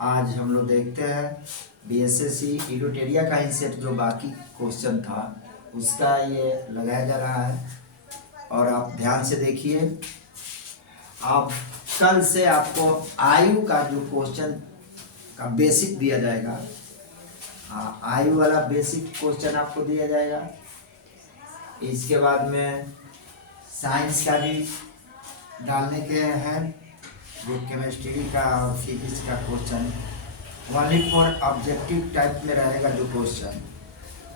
आज हम लोग देखते हैं बीएसएससी इडोटेरिया का ही सेट जो बाकी क्वेश्चन था उसका ये लगाया जा रहा है। और आप ध्यान से देखिए, आप कल से आपको आयु का जो क्वेश्चन का बेसिक दिया जाएगा, आयु वाला बेसिक क्वेश्चन आपको दिया जाएगा। इसके बाद में साइंस का भी डालने के हैं, जो केमिस्ट्री का और फिजिक्स का question only for objective type में रहेगा, जो क्वेश्चन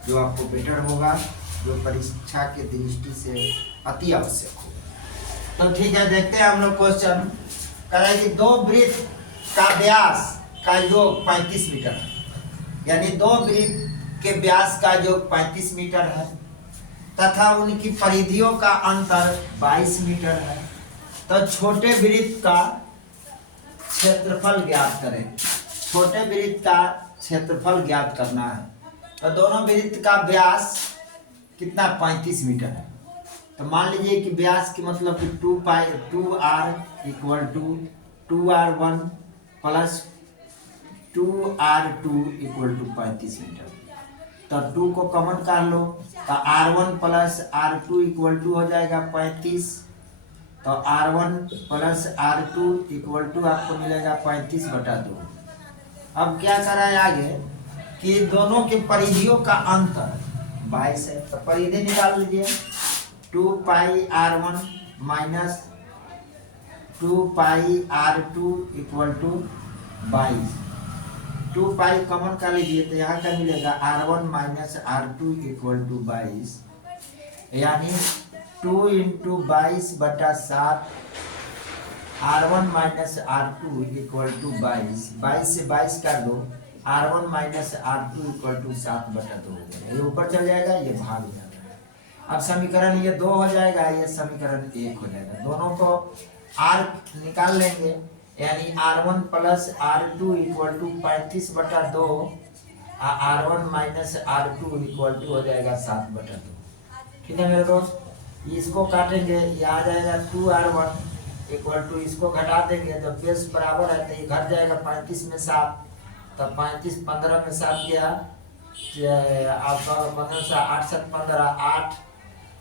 जो आपको बेटर होगा, जो परीक्षा के दृष्टि से अति आवश्यक होगा। तो ठीक है, देखते हैं हम लोग क्वेश्चन। कह रहे हैं कि दो वृत्त का व्यास का योग 35 मीटर है, यानी दो वृत्त के व्यास का योग 35 मीटर है तथा उनकी परिधियों का अंतर 22 मीटर है। तो छोटे वृत्त का क्षेत्रफल ज्ञात करें। छोटे वृत्त का क्षेत्रफल ज्ञात करना है। तो दोनों वृत्त का व्यास कितना 35 मीटर है। तो मान लीजिए कि व्यास की मतलब कि 2r equal to 2r1 plus 2r2 equal to 35 metre. तो 2 को कॉमन कर लो, तो r1 plus r2 equal to हो जाएगा 35। तो r1 plus r2 equal to आपको मिलेगा 35/2। अब क्या करा है आगे कि दोनों के परिधियों का अंतर 22 है। तो परिधि निकाल लीजिए, 2πr1 minus 2πr2 equal to 22। 2π common कर लीजिए, तो यहाँ क्या मिलेगा r1 minus r2 equal to 22, यानी 2 × 22/7 r1 minus r2 equal to 22। 22 से 22 कर दो, r1 minus r2 equal to 7/2 हो जाएगा। ये ऊपर चल जाएगा, ये भाग जाएगा। अब समीकरण ये 2 हो जाएगा, ये समीकरण 1 हो जाएगा। दोनों को r निकाल लेंगे, यानी r1 plus r2 equal to 35/2 r1 minus r2 equal to हो जाएगा 7/2। ठीक है मेरे दोस्त, इसको काटेंगे, ये आ जाएगा 2r1 इक्वल टू, इसको घटा देंगे, जब बेस बराबर है तो ये घट जाएगा 35 में 7। तो 35 15 में 7 गया, आपका 15 से 8 7 15 8,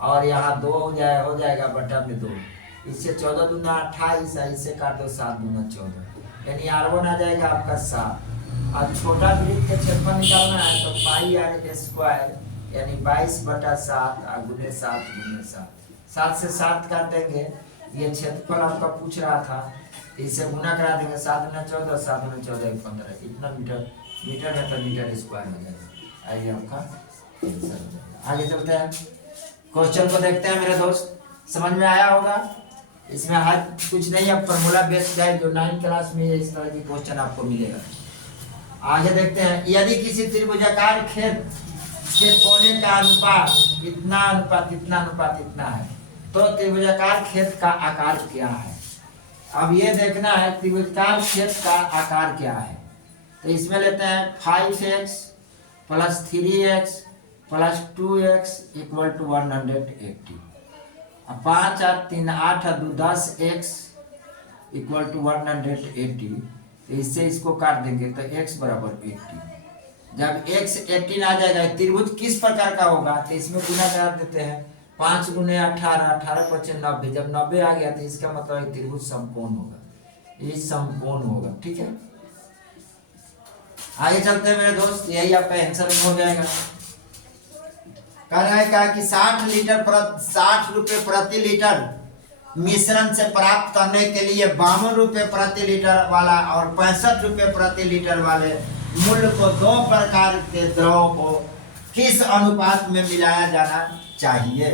और यहाँ 2 हो जाएगा बटा में 2। इससे 14 दूना 28, इससे काट दो 7 दूना 14, यानी r1 आ जाएगा आपका 7। अब छोटा वृत्त का क्षेत्रफल निकालना है, तो πr² यानी 22/7 गुने 7 गुने 7। 7 से 7 काट देंगे, ये क्षेत्रफल आपका पूछ रहा था, इससे गुना करा देंगे, 7 गुना 14 7 गुना 14 15, इतना मीटर है तो मीटर स्क्वायर हो जाएगा। आइए आपका आंसर हो जाएगा। आगे चलते हैं, क्वेश्चन को देखते हैं मेरे दोस्त। समझ में आया होगा, इसमें हर कुछ नहीं है, फॉर्मूला बेस्ड है, जो 9th क्लास में इस तरह की क्वेश्चन आपको मिलेगा। आगे देखते हैं, यदि किसी त्रिभुजाकार खेत के कोने का अनुपात इतना है, तो त्रिभुजाकार खेत का आकार क्या है। अब ये देखना है त्रिभुजाकार खेत का आकार क्या है। तो इसमें लेते हैं 5x plus 3x plus 2x equal to 180। 5 और 3 8 और 2 10x इक्वल टू 180। तो इससे इसको काट देंगे, तो x बराबर 80। जब x 18 आ जाएगा, त्रिभुज किस प्रकार का होगा, तो इसमें गुना कर देते हैं, 5 गुने 18 18 × 90। जब 90 आ गया तो इसका मतलब त्रिभुज समकोण होगा, ये समकोण होगा। ठीक है, आगे चलते हैं मेरे दोस्त, यही आपका आंसर हो जाएगा। कह रहा है क्या कि 60 रुपए प्रति लीटर मिश्रण से प्राप्त करने के लिए 52 रुपए प्रति लीटर वाला और 65 रुपए प्रति लीटर वाले मूल्य को दो प्रकार के द्रव को किस अनुपात में मिलाया जाना चाहिए।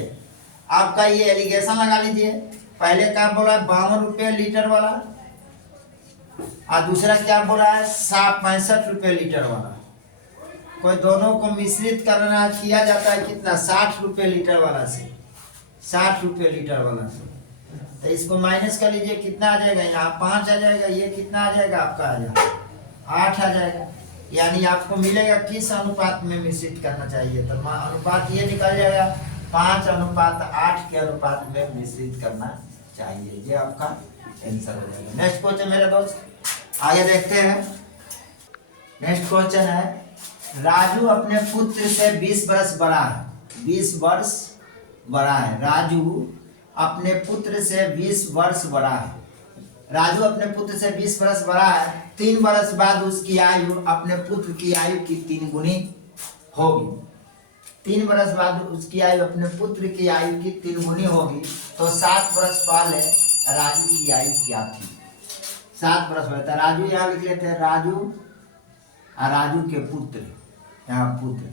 आपका ये एलिगेशन लगा लीजिए। पहले क्या बोला है 52 रुपये लीटर वाला, और दूसरा क्या बोला है 65 रुपये लीटर वाला। कोई दोनों को मिश्रित करना किया जाता है कितना, 60 रुपये लीटर वाला से, 60 रुपये लीटर वाला से। तो इसको माइनस कर लीजिए, कितना आ जाएगा, यहाँ 5 आ जाएगा, ये कितना आ जाएगा आपका आ जाएगा 8 आ जाएगा। यानी आपको मिलेगा किस अनुपात में मिश्रित करना चाहिए। तो अनुपात ये निकल जाएगा 5:8 के अनुपात में मिश्रित करना चाहिए। ये आपका आंसर हो जाएगा। नेक्स्ट क्वेश्चन मेरे दोस्त, आगे देखते हैं। नेक्स्ट क्वेश्चन है, राजू अपने पुत्र से 20 वर्ष बड़ा है। 20 वर्ष बड़ा है। राजू अपने पुत्र से 20 वर्ष बड़ा है। राजू अपने पुत्र से 20 वर्ष बड़ा है। 3 वर्ष बाद उसकी आयु अपने पुत्र की आयु की 3 गुनी होगी। 3 वर्ष बाद उसकी आयु अपने पुत्र की आयु की 3 गुनी होगी। तो 7 वर्ष पहले राजू की आयु क्या थी? 7 वर्ष पहले। राजू यहाँ लिख लेते हैं, राजू और राजू के पुत्र, यहाँ पुत्र।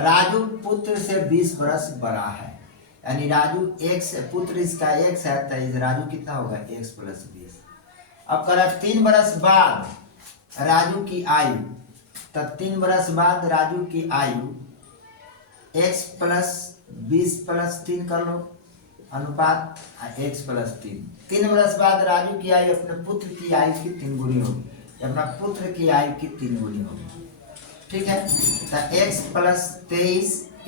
राजू पुत्र से 20 वर्ष बड़ा है, यानी राजू x, पुत्र इसका x है, तो राजू कितना होगा? x + 20। अब करा 3 वर्ष बाद राजू की आयु, तो 3 वर्ष बाद राजू की आयु x + 20 + 3 कर लो, अनुपात x + 3। 3 वर्ष बाद राजू की आयु अपने पुत्र की आयु की 3 गुनी होगी, अपना पुत्र की आयु की 3 गुनी होगी। ठीक है, तो x + 23 =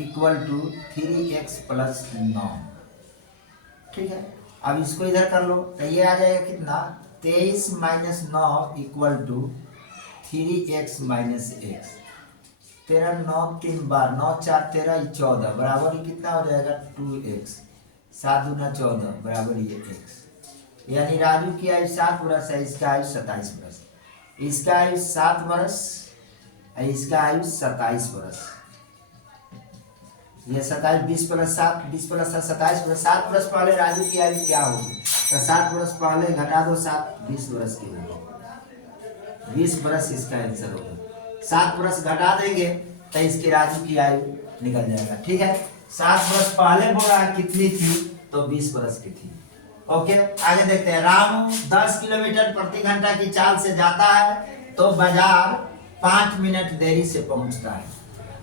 3x + 9। ठीक है, अब इसको इधर कर लो, तो ये आ जाएगा कितना? 23 - 9 = 3x - x। 13 9 3 बार 9 4 13 14 बराबर ये कितना हो जाएगा? 2x। 7 दूना 14 बराबर ये x। यानी राजू की आयु 7 वर्ष है, इसका आयु 27 वर्ष। इसका आयु 7 वर्ष, इसका आयु 27 वर्ष। ये 27, 20 + 7, 20 + 7 27 वर्ष। 7 वर्ष पहले राजू की आयु क्या होगी? तो 7 वर्ष पहले घटा दो 7, 20 वर्ष की होगी। 20 वर्ष इसका आंसर होगा। 7 वर्ष घटा देंगे तो इसकी राजू की आयु निकल जाएगा। ठीक है, 7 वर्ष पहले बोला कितनी थी? तो 20 वर्ष की थी। ओके, आगे देखते हैं। रामू 10 किलोमीटर प्रति घंटा की चाल से जाता है तो बाजार 5 मिनट देरी से पहुंचता है।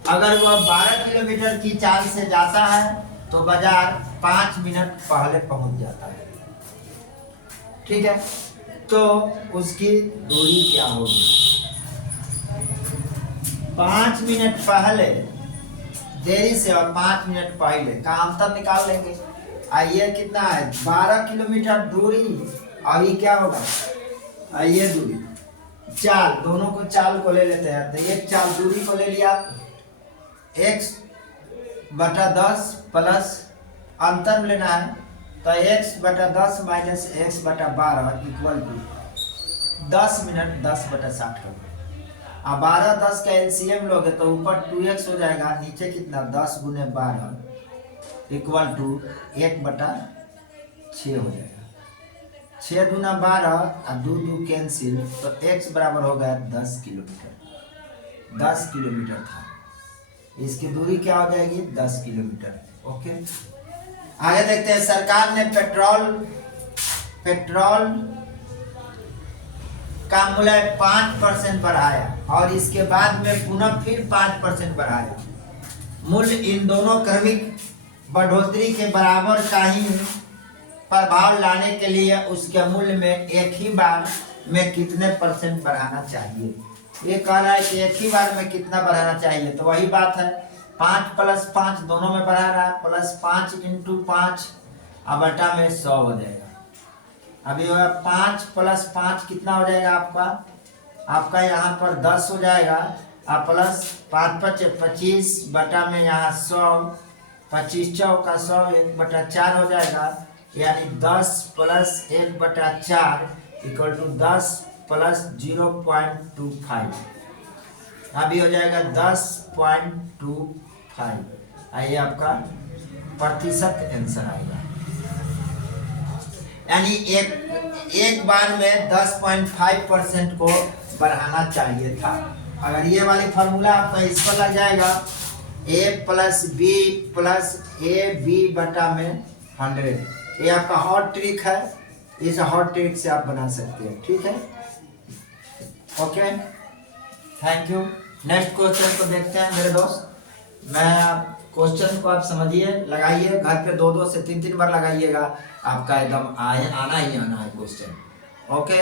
अगर वह 12 किलोमीटर की चाल से जाता है तो बाजार 5 मिनट पहले पहुंच जाता है। ठीक है, तो उसकी दूरी क्या होगी? 5 मिनट पहले देरी से और 5 मिनट पहले का अंतर निकाल लेंगे। आइए कितना है? 12 किलोमीटर दूरी, और ये क्या होगा? आइए दूरी, चाल, दोनों को चाल को ले लेते हैं। तो एक चाल दूरी को ले लिया, x/10 प्लस अंतर लेना है, तो x/10 - x/12 = 10 मिनट 10/60 कर दो। अब 12 10 का एलसीएम लोगे तो ऊपर 2x हो जाएगा, नीचे कितना? 10 × 12 = 1/6 हो जाएगा। 6 दूना 12 और 2 2 कैंसिल, तो x बराबर हो गया 10 किलोमीटर। 10 किलोमीटर था, इसकी दूरी क्या हो जाएगी? 10 किलोमीटर। ओके, आगे देखते हैं। सरकार ने पेट्रोल का मूल्य 5% बढ़ाया और इसके बाद में पुनः फिर 5% बढ़ाया। मूल्य इन दोनों क्रमिक बढ़ोतरी के बराबर का ही प्रभाव लाने के लिए उसके मूल्य में एक ही बार में कितने % बढ़ाना चाहिए? ये कह रहा है कि एक ही बार में कितना बढ़ाना चाहिए, तो वही बात है, 5 + 5 दोनों में बढ़ा रहा है, +5 × 5 अब बटा में 100 हो जाएगा। अभी 5 + 5 कितना हो जाएगा आपका यहाँ पर 10 हो जाएगा, और प्लस 5 × 5 25 बटा में यहाँ 100, 25 चौका 100 1/4 हो जाएगा, यानी 10 + 1/4 = 10 + 0.25। अभी हो जाएगा 10.25। आइए आपका प्रतिशत आंसर आएगा, यानी एक बार में 10.5% को बढ़ाना चाहिए था। अगर ये वाली फार्मूला आपका इस पर लग जाएगा, a + b + ab बटा में 100। ये आपका हॉट ट्रिक है, इस हॉट ट्रिक से आप बना सकते हैं। ठीक है, okay, thank you. Next question को देखते हैं मेरे दोस्त। क्वेश्चन को आप समझिए, लगाइए, घर पे 2 से 3 बार लगाइएगा, आपका एकदम आना ही आना है क्वेश्चन। ओके।